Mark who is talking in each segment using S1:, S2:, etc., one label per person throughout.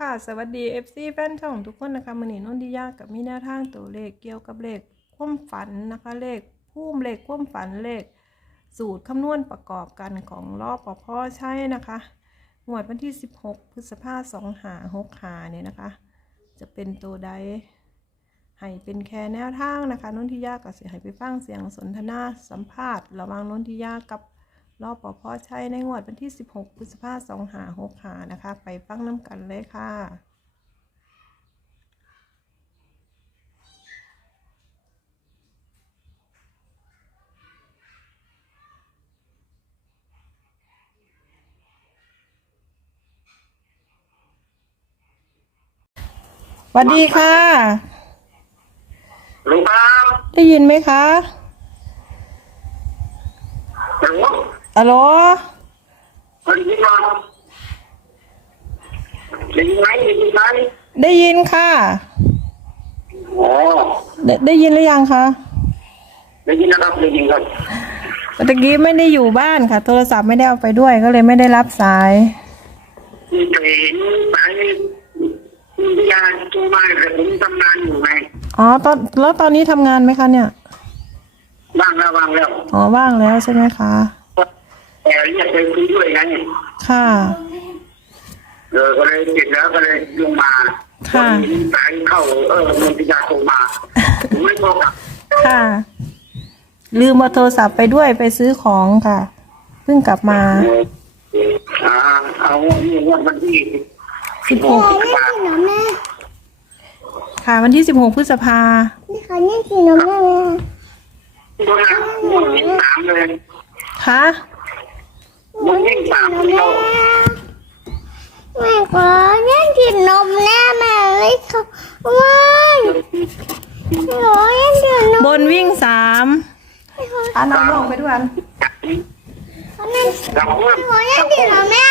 S1: ค่ะ สวัสดี FC แฟนช่องทุกคนนะคะมือนี้นนทิยากับมีแนวทางตัวเลขเกี่ยวกับเลขความฝันนะคะ เลขพุ่มเลขความฝันเลข สูตรคำนวณประกอบกันของรอบปภใช่นะคะงวดวันที่ 16 พฤษภาสองหาหกหาเนี่ยนะคะ จะเป็นตัวใด ให้เป็นแค่แนวทางนะคะนนทิยากับเสียให้ไปฟังเสียงสนทนาสัมภาษณ์ ระหว่างนนทิยากับ รอบปภใช้ในงวดวันที่ 16 พฤษภาสองหาหกหานะคะ ไปฟังน้ำกันเลยค่ะสวัสดีค่ะ
S2: ลุงครับ
S1: ได้ยินไหมคะ
S2: ฮัลโหล
S1: อัลโหล
S2: ได้ยินไหมได้ยินไหมได้ยินไหม
S1: ได้ยินค่ะ
S2: อ๋อ
S1: ได้ได้ยินหรือยังคะ
S2: ได้ยินนะครับได้ยินครับ
S1: ตะกี้ไม่ได้อยู่บ้านค่ะ โทรศัพท์ไม่ได้เอาไปด้วยก็เลยไม่ได้รับสาย
S2: ที่เห็นไปยาตัวมาแต่ผมทำงานอยู่ไง
S1: อ๋อตอนแล้วตอนนี้ทำงานไหมคะเนี่ย
S2: ว่างแล้วว่างแล้ว
S1: อ๋อว่างแล้วใช่ไหมคะ
S2: แต่เรียกไปคุยด้วยไง
S1: ค่ะ
S2: เออก็เลยเสร็จแล้วก็เลยลงมา
S1: ค่ะ
S2: สายเข้าเออมนติยาโทรมาผมไม่โทรกลับ
S1: ค่ะ ลืมเอาโทรศัพท์ไปด้วยไปซื้อของค่ะ เพิ่งกลับมา
S2: อ่าเอานี่งวดวันที่
S1: สิบหก
S2: พฤษภา
S3: ขนมแม่
S1: ค่ะ วันที่สิบหกพฤษภา
S3: นี่เขาเนี่ยกินนมแม่แม่
S2: ตัวนะงวดที่สามเลย
S1: คะ
S2: งวดที่สามเดียว
S3: แม่ขอเนี่ยกินนมแม่แม่เลยเขาว้ายขอเนี่ยกินนม
S1: บนวิ่งสามอันเอาลงไปด้วยอัน
S3: ขอเนี่ย
S2: เราเพิ่ม
S3: ขอเนี่ยกินนมแม่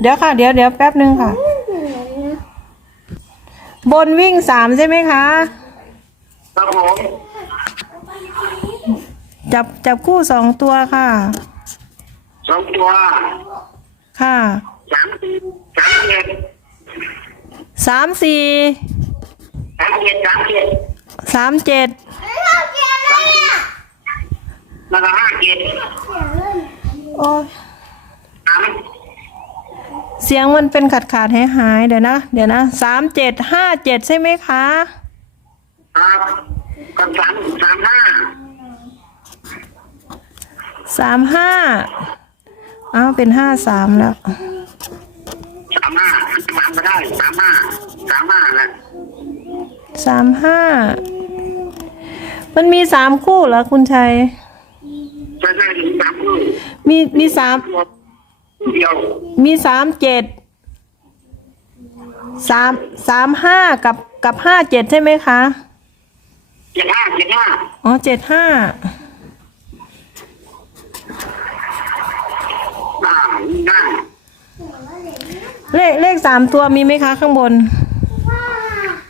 S1: เดี๋ยวค่ะ เดี๋ยวเดี๋ยวแป๊บหนึ่งค่ะ บนวิ่งสามใช่ไหมคะ
S2: ครับผม
S1: จับจับคู่สองตัวค่ะ
S2: สองตัว
S1: ค่ะ
S2: สามสามเจ็ด
S1: สามสี่
S2: สามเจ็ดสามเจ็ด
S1: สามเจ็ด
S3: เราเกียร์แม่
S2: แล้วก็ห้าเจ็ด
S1: โอ้ย
S2: สาม
S1: เสียงมันเป็นขาดขาดหายหายๆเดี๋ยวนะ เดี๋ยวนะสามเจ็ดห้าเจ็ดใช่ไหมคะ
S2: ครับกับสามสามห้า
S1: สามห้าเอาเป็นห้าสามแล้ว
S2: สามห้าสามก็ได้สามห้าสามห้าแหละ
S1: สามห้ามันมีสามคู่เหรอคุณชัย
S2: ใช่ใช่ถึงสามคู่
S1: มีมีสาม
S2: ตัวเดียว
S1: มีสามเจ็ดสามสามห้ากับกับห้าเจ็ดใช่ไหมคะ
S2: เจ็ดห้าเจ็ดห้า
S1: อ๋อเจ็ดห้า
S2: อ่าได้
S1: เลขเลขสามตัวมีไหมคะข้างบน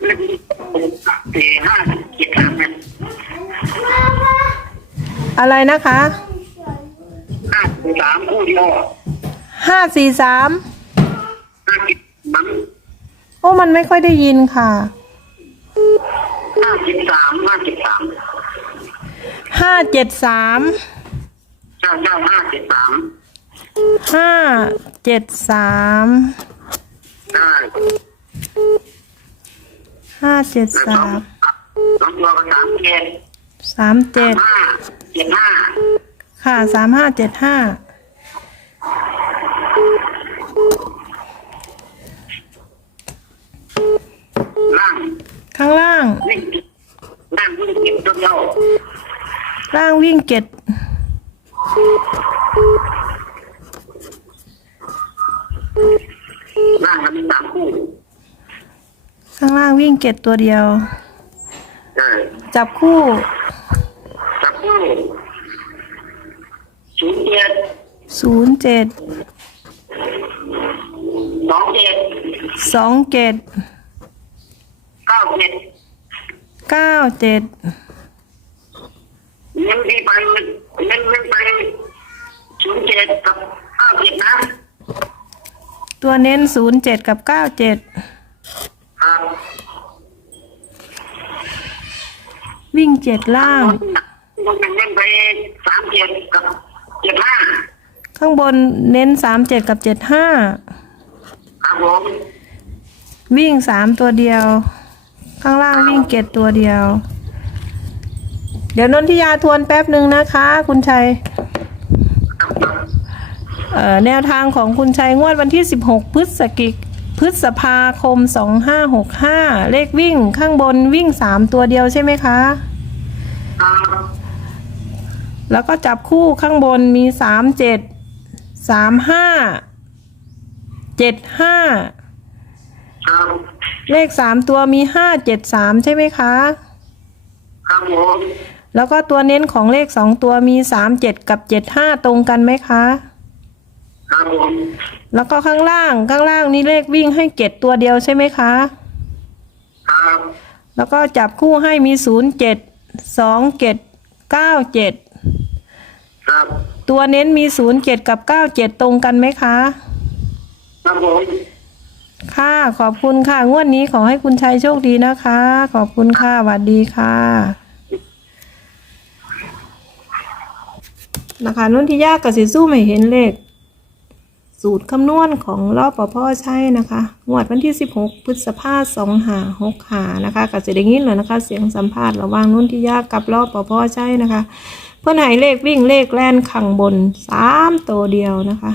S2: เลขสี่ห้าเจ็ดสามเนี่ย
S1: อะไรนะคะ
S2: ห้าสามคู่เดียว
S1: ห้าสี่สาม
S2: ห้าเจ็ดสาม
S1: โอ้มันไม่ค่อยได้ยินค่ะ
S2: ห้าเจ็ดสามห้าเจ็ดสาม
S1: ห้าเจ็ดสาม
S2: ใช่ใช่ห้าเจ็ดสาม
S1: ห้าเจ็ดสาม
S2: ได้
S1: ห้าเจ็ด
S2: แล้ว
S1: สา
S2: สอง
S1: ม
S2: สองตัวก็สามเจ็ด
S1: สามเจ็ด
S2: ห้าเจ็ดห้า
S1: ค่ะสามห้าเจ็ดห้า
S2: ล่าง
S1: ข้างล่าง
S2: วิ่งล่างวิ่งเก็บตัวเดียว
S1: ล่างวิ่งเจ็ด
S2: ล่างมันมีสามคู่
S1: ข้างล่างวิ่งเจ็ดตัวเดียว
S2: ใช่
S1: จับคู่
S2: จับคู่ศูนย์เจ็ด
S1: ศูนย์เจ็ด
S2: สองเจ็ด
S1: สองเจ็ด
S2: เก้าเจ็ด
S1: เก้าเจ็ด
S2: เงินที่ไปเงินเงินไปศูนย์เจ็ดกับเก้าเจ็ดนะ
S1: ตัวเน้นศูนย์เจ็ดกับเก้าเจ็ด
S2: ครับ
S1: วิ่งเจ็ดล่าง
S2: มันเป็นเล่นไปสามเจ็ดกับเจ็ดห้า
S1: ข้างบนเน้นสามเจ็ดกับเจ็ดห้า
S2: ครับผม
S1: วิ่งสามตัวเดียว ข้างล่างวิ่งเจ็ดตัวเดียว เดี๋ยวนนทิยาทวนแป๊บหนึ่งนะคะ คุณชัย
S2: ครับครับ
S1: เอ่อ แนวทางของคุณชัยงวดวันที่ 16 พฤศกิกพฤษภาคม 2565 เลขวิ่งข้างบนวิ่ง 3 ตัวเดียวใช่ไหมคะ
S2: ครับ
S1: แล้วก็จับคู่ข้างบนมี 3 7 3 5 7 5
S2: ครับ
S1: เลข 3 ตัวมี 5 7 3 ใช่ไหมคะ
S2: ครับผม
S1: แล้วก็ตัวเน้นของเลข 2 ตัวมี 3 7 กับ 7 5 ตรงกันไหมคะ
S2: ครับผม
S1: แล้วก็ข้างล่างข้างล่างนี่เลขวิ่งให้เจ็ดตัวเดียวใช่ไหมคะ
S2: ครับ
S1: แล้วก็จับคู่ให้มีศูนย์เจ็ดสองเจ็ดเก้าเจ็ด
S2: ครับ
S1: ตัวเน้นมีศูนย์เจ็ดกับเก้าเจ็ดตรงกันไหมคะ
S2: ครับผม
S1: ค่ะ ขอบคุณค่ะ งวดนี้ขอให้คุณชัยโชคดีนะคะ ขอบคุณค่ะสวัสดีค่ะ นะคะนุ่นที่ยากกับสิสู้ไม่เห็นเลข สูตรคำนวณของรอบปอพ่อใช่นะคะงวดวันที่ 16 พฤษภาสองหาหกหานะคะกับเสียงนี้เลยนะคะ เสียงสัมภาษณ์ระหว่างนุ่นที่ยากกับรอบปอพ่อใช่นะคะ เพื่อนให้เลขวิ่งเลขแล่นขังบนสามตัวเดียวนะคะ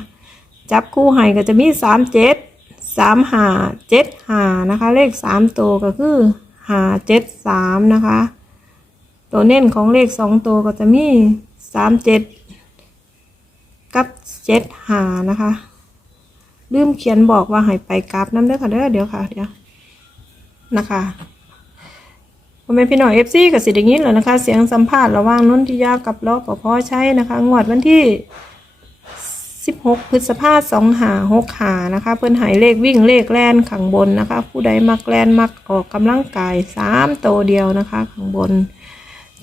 S1: จับคู่ให้ก็จะมีสามเจ็ดสามหาเจ็ดหานะคะ เลขสามตัวก็คือหาเจ็ดสามนะคะ ตัวเน้นของเลขสองตัวก็จะมีสามเจ็ดกับเจ็ดหานะคะ ลืมเขียนบอกว่าให้ไปกราฟน้ำเด้อค่ะเด้อเดี๋ยวค่ะเดี๋ยวนะคะพ่อแม่พี่น้องเอฟซีกับสิทธิ์อย่างนี้แหละนะคะ เสียงสัมภาษณ์ระหว่างนุ่นทิยากับล้อปอพอใช้นะคะ งวดวันที่ 16 พฤษภาสองหาหกหานะคะ เพิ่นหายเลขวิ่งเลขแลนขังบนนะคะ ผู้ใดมักแลนมักออกกำลังกายสามตัวเดียวนะคะขังบน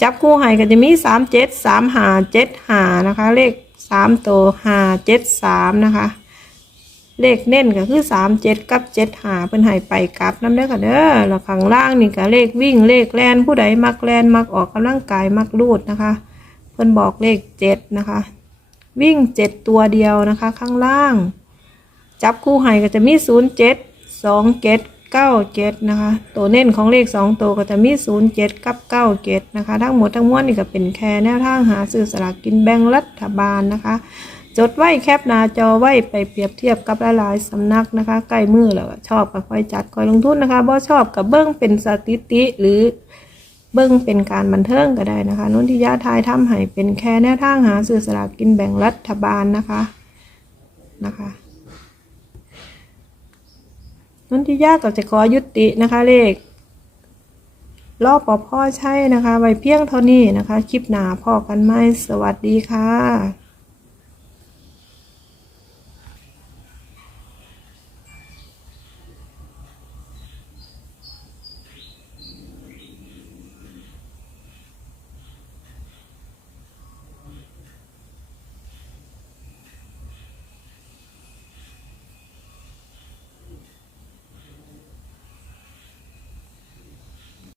S1: จับคู่หายก็จะมีสามเจ็ดสามหาเจ็ดหานะคะ เลขสามตัวหาเจ็ดสามนะคะ เลขเน้นก็คือสามเจ็ดกับเจ็ดหาเพิ่นใหายไปกลับน้ำเด้อค่ะเด้อแล้วข้างล่างนี่ก็เลขวิ่งเลขแลนผู้ใดมักแลนมักออกกำลังกายมักลูดนะคะ เพิ่นบอกเลขเจ็ดนะคะ วิ่งเจ็ดตัวเดียวนะคะ ข้างล่าง จับคู่ให้ก็จะมีศูนย์เจ็ดสองเจ็ดเก้าเจ็ดนะคะ ตัวเน้นของเลขสองตัวก็จะมีศูนย์เจ็ดกับเก้าเจ็ดนะคะ ทั้งหมดทั้งมวลนี่ก็เป็นแค่แนวทางหาซื้อสลากกินแบ่งรัฐบาลนะคะ จดไว้แคปหน้าจอไว้ไปเปรียบเทียบกับหลายๆสำนักนะคะ ใกล้มือแล้วชอบก็ค่อยจัดค่อยลงทุนนะคะบ่ชอบกับเบิ้งเป็นสถิติหรือเบิ้งเป็นการบันเทิงก็ได้นะคะนุ่นที่ยาทายทำให้เป็นแค่แนวทางหาซื้อสลากกินแบ่งรัฐบาลนะคะนะคะนุ่นที่ยาก็จะขอยุตินะคะเลขรอบปอพ่อใช่นะคะ ไว้เพียงเท่านี้นะคะ คลิปหนาพอกันไหมสวัสดีค่ะ